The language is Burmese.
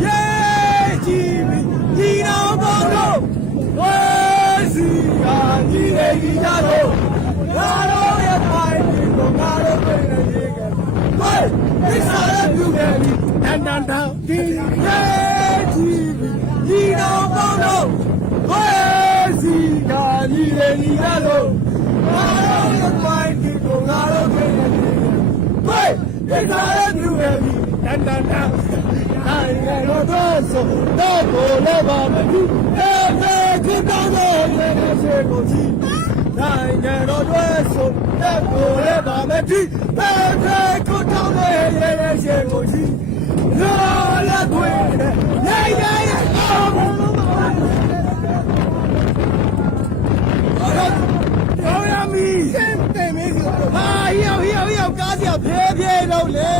耶，你老公喽，我是啊，你的一家头，俺老也快点过，俺老快点一个，喂，你啥也不给你，当，耶，你老公喽，我是啊，你的一家头，俺老也快点过，俺老快点一个，喂，你啥也不给你，当。နိုင်ငံတော်တို့ဆိုတော့ကိုလည်းပါမဖြစ်တဲ့ခုတောင်းတော့ရဲ့စေကိုကြည့်နိုင်ငံတော်တို့ဆိုတော့ကိုလည်းပါမဖြစ်တဲ့ခုတောင်းတော့ရဲ့စေကိုကြည့်လောလာတွေနိုင်ငံရဲ့အော်တော်ရမီတဲ့မေးစီဟာရောက်ကားစရာဖဲတော့လေ